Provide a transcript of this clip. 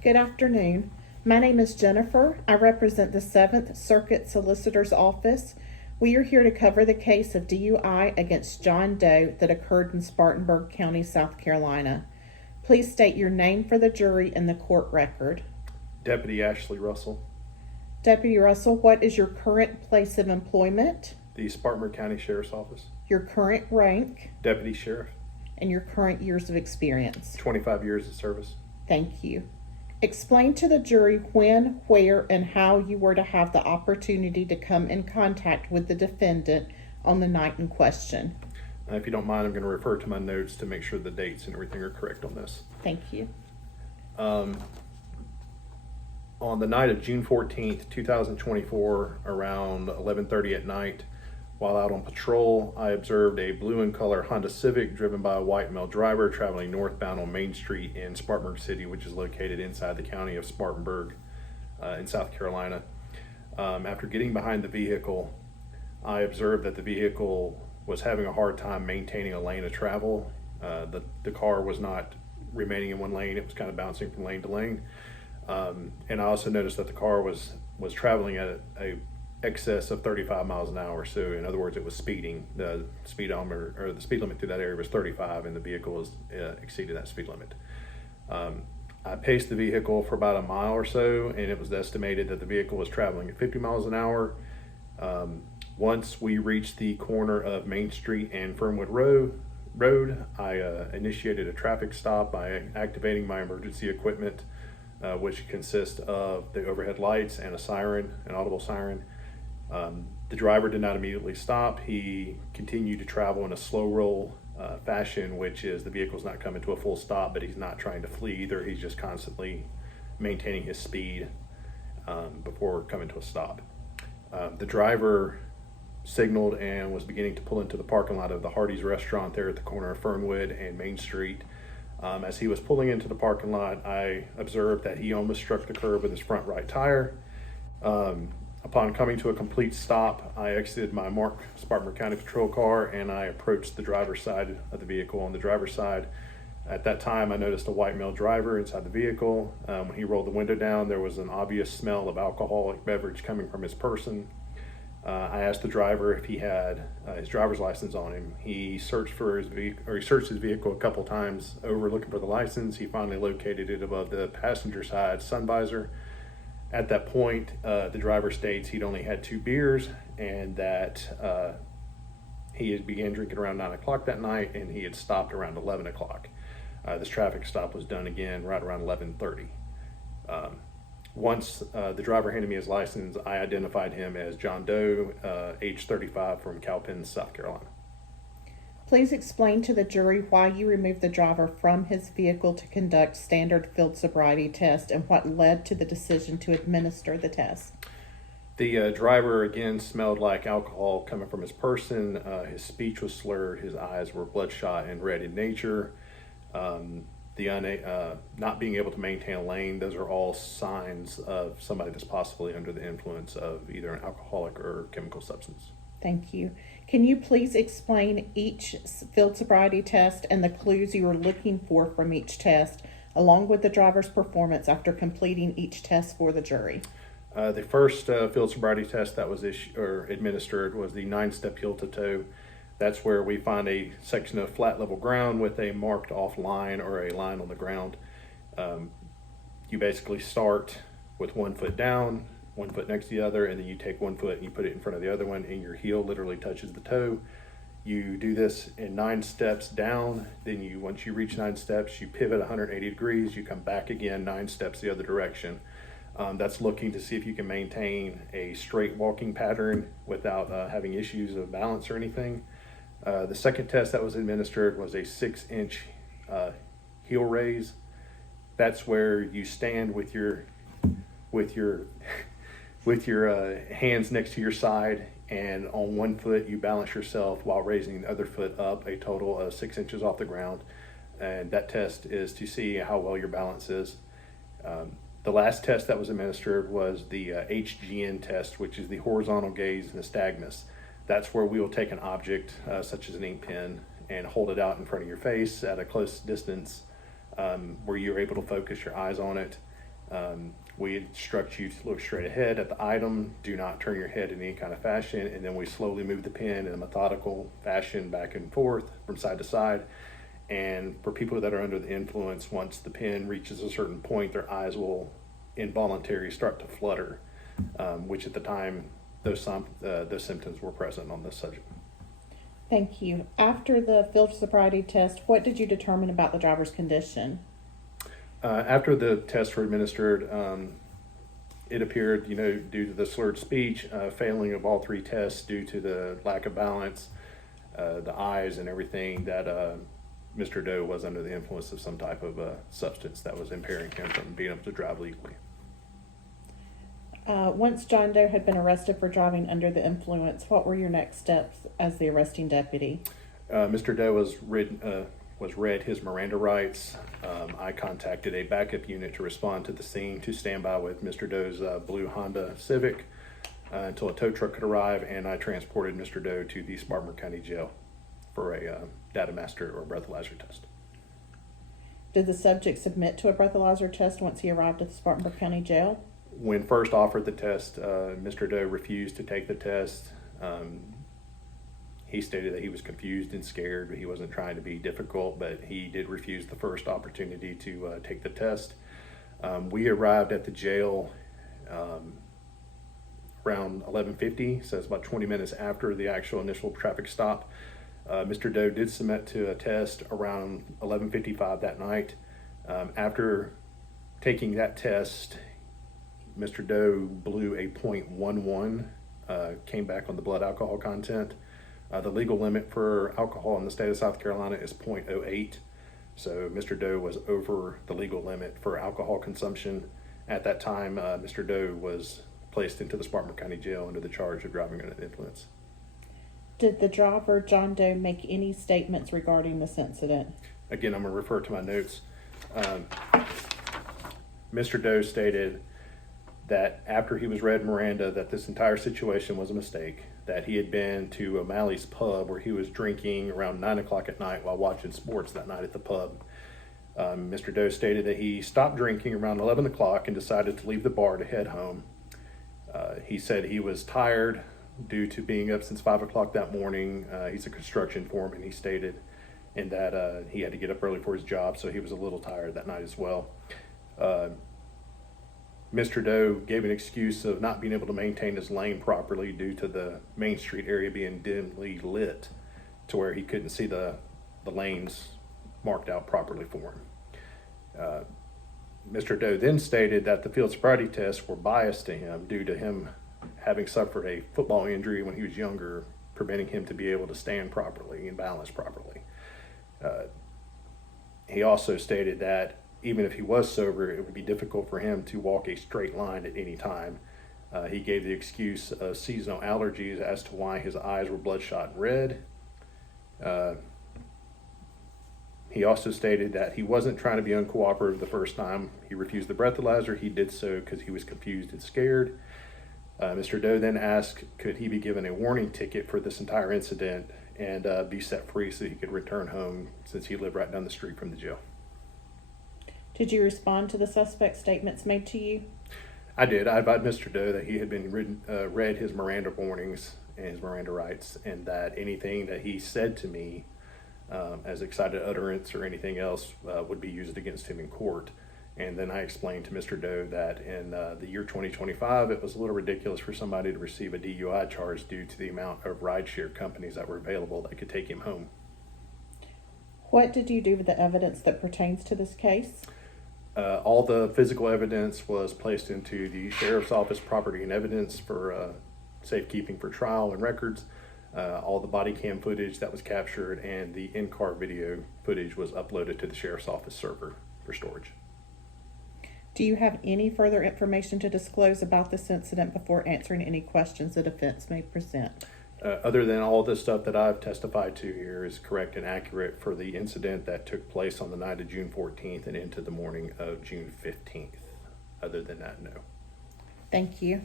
Good afternoon. My name is Jennifer. I represent the 7th Circuit Solicitor's Office. We are here to cover the case of DUI against John Doe that occurred in Spartanburg County, South Carolina. Please state your name for the jury and the court record. Deputy Ashley Russell. Deputy Russell, what is your current place of employment, The Spartanburg County Sheriff's Office. your current rank, Deputy Sheriff. and your current years of experience? 25 years of service. Thank you. Explain to the jury when, where, and how you were to have the opportunity to come in contact with the defendant on the night in question. If you don't mind, I'm going to refer to my notes to make sure the dates and everything are correct on this. Thank you. On the night of June 14th, 2024, around 11:30 at night, while out on patrol, I observed a blue in color Honda Civic driven by a white male driver traveling northbound on Main Street in Spartanburg City, which is located inside the county of Spartanburg in South Carolina. After getting behind the vehicle, I observed that the vehicle was having a hard time maintaining a lane of travel. The car was not remaining in one lane. It was kind of bouncing from lane to lane. And I also noticed that the car was traveling at a excess of 35 miles an hour. So in other words, it was speeding. The speedometer or the speed limit through that area was 35, and the vehicle was exceeded that speed limit. I paced the vehicle for about a mile or so, and it was estimated that the vehicle was traveling at 50 miles an hour. Once we reached the corner of Main Street and Fernwood Road, I initiated a traffic stop by activating my emergency equipment, which consists of the overhead lights and a siren, an audible siren. The driver did not immediately stop. He continued to travel in a slow roll fashion, which is the vehicle's not coming to a full stop, but he's not trying to flee either. He's just constantly maintaining his speed before coming to a stop. The driver signaled and was beginning to pull into the parking lot of the Hardee's restaurant there at the corner of Fernwood and Main Street. As he was pulling into the parking lot, I observed that he almost struck the curb with his front right tire. Upon coming to a complete stop, I exited my marked Spartanburg County Patrol car and I approached the driver's side of the vehicle. On the driver's side, at that time, I noticed a white male driver inside the vehicle. When he rolled the window down, there was an obvious smell of alcoholic beverage coming from his person. I asked the driver if he had his driver's license on him. He searched for his vehicle, or he searched his vehicle a couple times over looking for the license. He finally located it above the passenger side sun visor. At that point, the driver states he'd only had 2 beers and that he had began drinking around 9 o'clock that night, and he had stopped around 11 o'clock. This traffic stop was done again right around 11:30. Once the driver handed me his license, I identified him as John Doe, age 35, from Cowpens, South Carolina. Please explain to the jury why you removed the driver from his vehicle to conduct standard field sobriety test and what led to the decision to administer the test. The driver, again, smelled like alcohol coming from his person. His speech was slurred. His eyes were bloodshot and red in nature. Not being able to maintain a lane, those are all signs of somebody that's possibly under the influence of either an alcoholic or chemical substance. Thank you. Can you please explain each field sobriety test and the clues you were looking for from each test, along with the driver's performance after completing each test for the jury? The first field sobriety test that was administered was the 9-step heel to toe. That's where we find a section of flat level ground with a marked off line or a line on the ground. You basically start with 1 foot down, 1 foot next to the other, and then you take 1 foot and you put it in front of the other one, and your heel literally touches the toe. You do this in 9 steps down. Then once you reach 9 steps, you pivot 180 degrees. You come back again 9 steps the other direction. That's looking to see if you can maintain a straight walking pattern without having issues of balance or anything. The second test that was administered was a 6-inch heel raise. That's where you stand with your hands next to your side, and on 1 foot you balance yourself while raising the other foot up a total of 6 inches off the ground. And that test is to see how well your balance is. The last test that was administered was the HGN test, which is the horizontal gaze nystagmus. That's where we will take an object such as an ink pen and hold it out in front of your face at a close distance where you're able to focus your eyes on it. We instruct you to look straight ahead at the item, do not turn your head in any kind of fashion, and then we slowly move the pen in a methodical fashion back and forth from side to side. And for people that are under the influence, once the pen reaches a certain point, their eyes will involuntarily start to flutter, which at the time those symptoms were present on this subject. Thank you. After the field sobriety test, what did you determine about the driver's condition? After the tests were administered, it appeared, due to the slurred speech, failing of all three tests due to the lack of balance, the eyes and everything, that Mr. Doe was under the influence of some type of substance that was impairing him from being able to drive legally. Once John Doe had been arrested for driving under the influence, what were your next steps as the arresting deputy? Mr. Doe was read his Miranda rights. I contacted a backup unit to respond to the scene to stand by with Mr. Doe's blue Honda Civic until a tow truck could arrive, and I transported Mr. Doe to the Spartanburg County Jail for a data master or breathalyzer test. Did the subject submit to a breathalyzer test once he arrived at the Spartanburg County Jail? When first offered the test, Mr. Doe refused to take the test. He stated that he was confused and scared, but he wasn't trying to be difficult, but he did refuse the first opportunity to take the test. We arrived at the jail around 11:50, so it's about 20 minutes after the actual initial traffic stop. Mr. Doe did submit to a test around 11:55 that night. After taking that test, Mr. Doe blew a .11, came back on the blood alcohol content. The legal limit for alcohol in the state of South Carolina is .08. So Mr. Doe was over the legal limit for alcohol consumption. At that time, Mr. Doe was placed into the Spartanburg County Jail under the charge of driving under the influence. Did the driver, John Doe, make any statements regarding this incident? Again, I'm going to refer to my notes. Mr. Doe stated that after he was read Miranda, that this entire situation was a mistake, that he had been to O'Malley's pub where he was drinking around 9 o'clock at night while watching sports that night at the pub. Mr. Doe stated that he stopped drinking around 11 o'clock and decided to leave the bar to head home. He said he was tired due to being up since 5 o'clock that morning. He's a construction foreman, he stated, and that he had to get up early for his job, so he was a little tired that night as well. Mr. Doe gave an excuse of not being able to maintain his lane properly due to the Main Street area being dimly lit to where he couldn't see the lanes marked out properly for him. Mr. Doe then stated that the field sobriety tests were biased to him due to him having suffered a football injury when he was younger, preventing him to be able to stand properly and balance properly. He also stated that even if he was sober, it would be difficult for him to walk a straight line at any time. He gave the excuse of seasonal allergies as to why his eyes were bloodshot and red. He also stated that he wasn't trying to be uncooperative the first time he refused the breathalyzer. He did so because he was confused and scared. Mr. Doe then asked, could he be given a warning ticket for this entire incident and be set free so he could return home since he lived right down the street from the jail. Did you respond to the suspect's statements made to you? I did. I advised Mr. Doe that he had been read his Miranda warnings and his Miranda rights, and that anything that he said to me as excited utterance or anything else would be used against him in court. And then I explained to Mr. Doe that in the year 2025, it was a little ridiculous for somebody to receive a DUI charge due to the amount of rideshare companies that were available that could take him home. What did you do with the evidence that pertains to this case? All the physical evidence was placed into the Sheriff's Office Property and Evidence for safekeeping for trial and records. All the body cam footage that was captured and the in-car video footage was uploaded to the Sheriff's Office server for storage. Do you have any further information to disclose about this incident before answering any questions the defense may present? Other than all the stuff that I've testified to here is correct and accurate for the incident that took place on the night of June 14th and into the morning of June 15th. Other than that, no. Thank you.